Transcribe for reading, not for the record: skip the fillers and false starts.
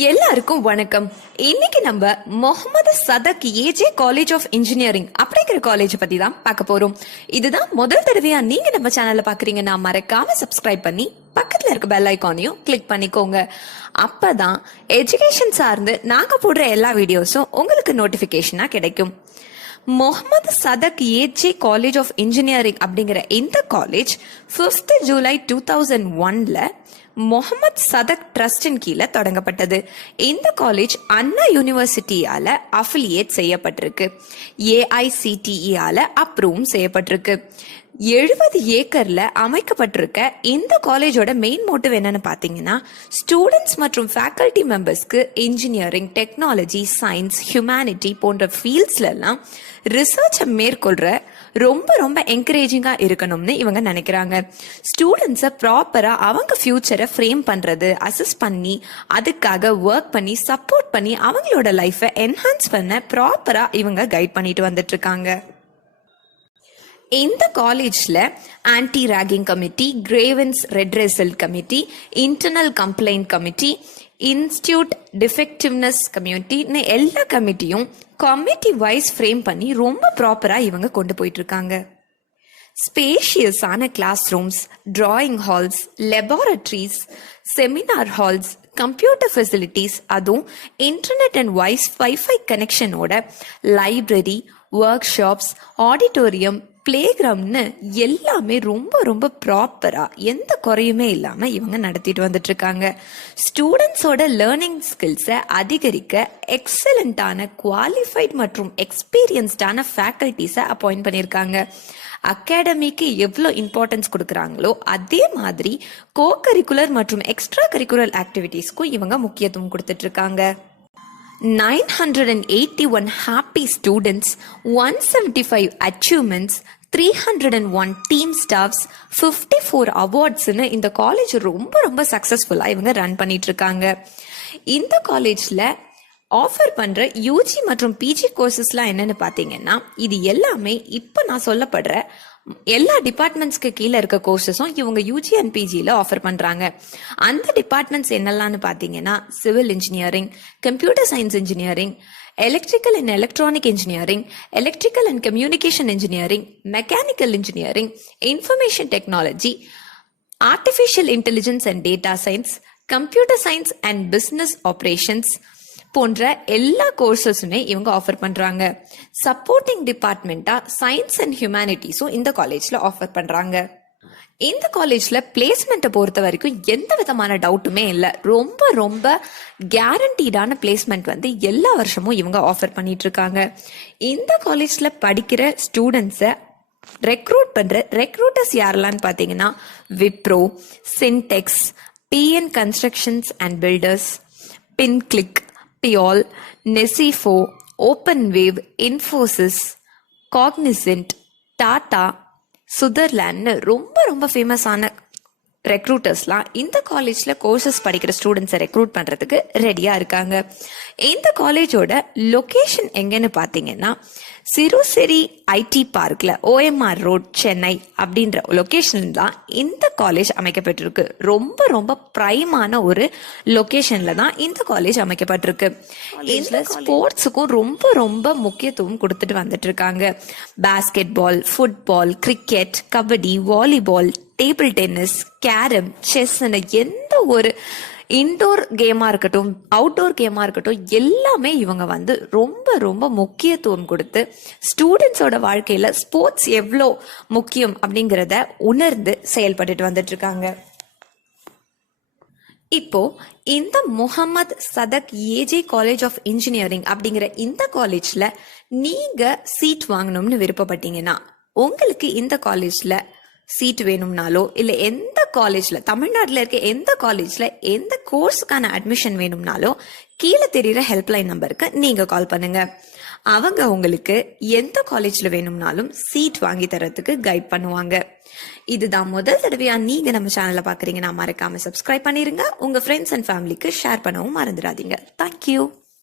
எல்லாருக்கும் வணக்கம். இன்னைக்கு நம்ம Mohammed Sathak AJ college of engineering அப்படிங்கிற காலேஜ் பத்தி தான் பார்க்க போறோம். இதுதான் முதல் தடவையா நீங்க நம்ம சேனல்ல பாக்குறீங்கன்னா மறக்காம சப்ஸ்கிரைப் பண்ணி பக்கத்துல இருக்க பெல் ஐக்கானையும் கிளிக் பண்ணிக்கோங்க. அப்பதான் எஜுகேஷன் சார்ந்து நாங்க போடுற எல்லா வீடியோஸும் உங்களுக்கு நோட்டிபிகேஷனா கிடைக்கும். Mohammed Sathak AJ college of engineering அப்படிங்கிற இந்த காலேஜ் 5th ஜூலை 2001 முகமது சதக் ட்ரஸ்டின் கீழே தொடங்கப்பட்டது. இந்த காலேஜ் அண்ணா யூனிவர்சிட்டியால அஃபிலியேட் செய்யப்பட்டிருக்கு. AICTE அப்ரூவ் செய்யப்பட்டிருக்கு. 70 ஏக்கர்ல அமைக்கப்பட்டிருக்க இந்த காலேஜோட மெயின் மோட்டிவ் என்னன்னு பாத்தீங்கன்னா, ஸ்டூடெண்ட்ஸ் மற்றும் ஃபேக்கல்டி மெம்பர்ஸ்க்கு இன்ஜினியரிங், டெக்னாலஜி, சயின்ஸ், ஹியூமனிட்டி போன்ற ஃபீல்ட்ஸ்ல எல்லாம் ரிசர்ச்சை மேற்கொள்ற ரொம்ப என்கரேஜிங்கா இருக்கணும்னு இவங்க நினைக்கிறாங்க. ஸ்டூடெண்ட்ஸை ப்ராப்பரா அவங்க ஃபியூச்சரை ஃப்ரேம் பண்றது, அசஸ் பண்ணி அதுக்காக ஒர்க் பண்ணி சப்போர்ட் பண்ணி அவங்களோட லைஃபை என்ஹான்ஸ் பண்ண ப்ராப்பரா இவங்க கைட் பண்ணிட்டு வந்துட்டு இருக்காங்க. இந்த காலேஜ்ல anti ragging committee, grievance redressal committee, internal complaint committee, institute defectiveness கமிட்டின்னு எல்லா கமிட்டியும் கமிட்டி வைஸ் ஃப்ரேம் பண்ணி ரொம்ப ப்ராப்பரா இவங்க கொண்டு போயிட்டு இருக்காங்க. ஸ்பேஷியஸான classrooms, drawing halls, laboratories, seminar halls, computer facilities, அதுவும் இன்டர்நெட் அண்ட் வைஃபை கனெக்ஷனோட library, workshops, auditorium, play கிரவுண்ட்னு எல்லாமே ரொம்ப ப்ராப்பரா எந்த குறையுமே இல்லாம இவங்க நடத்திட்டு வந்துட்டு இருக்காங்க. ஸ்டூடெண்ட்ஸோட லேர்னிங் ஸ்கில்ஸை அதிகரிக்க எக்ஸலண்டான குவாலிஃபைட் மற்றும் எக்ஸ்பீரியன்ஸ்டான ஃபேக்கல்டிஸை அப்பாயிண்ட் பண்ணியிருக்காங்க. அகாடமிக்கு எவ்வளோ இம்பார்ட்டன்ஸ் கொடுக்குறாங்களோ அதே மாதிரி கோ கரிக்குலர் மற்றும் எக்ஸ்ட்ரா கரிக்குலர் ஆக்டிவிட்டீஸ்க்கும் இவங்க முக்கியத்துவம் கொடுத்துட்டு இருக்காங்க. 981 happy students, 175 achievements, 301 team staffs, 54 awardsன்னு இந்த காலேஜ் ரொம்ப சக்சஸ்ஃபுல்லா இவங்க ரன் பண்ணிட்டு இருக்காங்க. இந்த காலேஜ்ல ஆஃபர் பண்ற யூஜி மற்றும் பிஜி கோர்சஸ்லாம் என்னன்னு பாத்தீங்கன்னா, இது எல்லாமே இப்ப நான் சொல்லப்படுற எல்லா டிபார்ட்மெண்ட்ஸ்க்கு கீழே இருக்க கோர்சஸும் இவங்க யூஜி அண்ட் பிஜியில் ஆஃபர் பண்ணுறாங்க. அந்த டிபார்ட்மெண்ட்ஸ் என்னெல்லாம்னு பார்த்தீங்கன்னா, civil engineering, computer science engineering, electrical and electronic engineering, electrical and communication engineering, mechanical engineering, information technology, artificial intelligence and data science, computer science and business operations போன்ற எல்லா கோர்சஸுமே இவங்க offer பண்றாங்க. Supporting டிபார்ட்மெண்டா science and ஹியூமனிட்டிஸும் இந்த காலேஜ்ல offer பண்றாங்க. இந்த காலேஜ்ல பிளேஸ்மெண்ட்டை பொறுத்த வரைக்கும் எந்த விதமான டவுட்டுமே இல்லை. ரொம்ப கேரண்டீடான பிளேஸ்மெண்ட் எல்லா வருஷமும் இவங்க ஆஃபர் பண்ணிட்டு இருக்காங்க. இந்த காலேஜ்ல படிக்கிற ஸ்டூடெண்ட்ஸை ரெக்ரூட் பண்ற ரெக்ரூட்டர்ஸ் யாரெல்லாம் பார்த்தீங்கன்னா, Wipro, Sintex, PN constructions and builders, பின்கிளிக், பியால், நெசிஃபோ, ஓப்பன்வேவ், இன்ஃபோசிஸ், காக்னிசென்ட், டாடா, சுதர்லேண்ட்னு ரொம்ப ஃபேமஸான ரெக்ரூட்டர்ஸ்லாம் இந்த காலேஜில் கோர்சஸ் படிக்கிற ஸ்டூடெண்ட்ஸை ரெக்ரூட் பண்ணுறதுக்கு ரெடியாக இருக்காங்க. இந்த காலேஜோட லொக்கேஷன் எங்கன்னு பார்த்தீங்கன்னா, சிறுசெரி ஐடி பார்க்கில் OMR ரோட், சென்னை அப்படின்ற லொக்கேஷன் தான் இந்த காலேஜ் அமைக்கப்பட்டிருக்கு. ரொம்ப பிரைமான ஒரு லொக்கேஷன்ல தான் இந்த காலேஜ் அமைக்கப்பட்டிருக்கு. இந்த ஸ்போர்ட்ஸுக்கும் ரொம்ப முக்கியத்துவம் கொடுத்துட்டு வந்துட்டு இருக்காங்க. Basketball, football, cricket, kabaddi, volleyball, table tennis, carrom, chess, எந்த ஒரு இன்டோர் கேமா இருக்கட்டும், அவுட்டோர் கேமா இருக்கட்டும், எல்லாமே இவங்க ரொம்ப முக்கியத்துவம் கொடுத்து ஸ்டூடெண்ட்ஸோட வாழ்க்கையில ஸ்போர்ட்ஸ் எவ்வளோ முக்கியம் அப்படிங்கிறத உணர்ந்து செயல்பட்டு வந்துட்டு இருக்காங்க. இப்போ இந்த Mohammed Sathak AJ college of engineering அப்படிங்கிற இந்த காலேஜ்ல நீங்க சீட் வாங்கணும்னு விருப்பப்பட்டீங்கன்னா, உங்களுக்கு இந்த காலேஜ்ல சீட் வேணும்னாலோ இல்லை எந்த காலேஜ்ல, தமிழ்நாட்டில் இருக்க எந்த காலேஜ்ல எந்த கோர்ஸுக்கான அட்மிஷன் வேணும்னாலோ கீழே தெரியுற ஹெல்ப்லைன் நம்பருக்கு நீங்க கால் பண்ணுங்க. அவங்க உங்களுக்கு எந்த காலேஜ்ல வேணும்னாலும் சீட் வாங்கி தரத்துக்கு கைட் பண்ணுவாங்க. இதுதான் முதல் தடவையா நீங்க நம்ம சேனலை பாக்குறீங்கன்னா மறக்காம சப்ஸ்கிரைப் பண்ணிருங்க. உங்க ஃப்ரெண்ட்ஸ் அண்ட் ஃபேமிலிக்கு ஷேர் பண்ணவும் மறந்துடாதீங்க. தேங்க்யூ.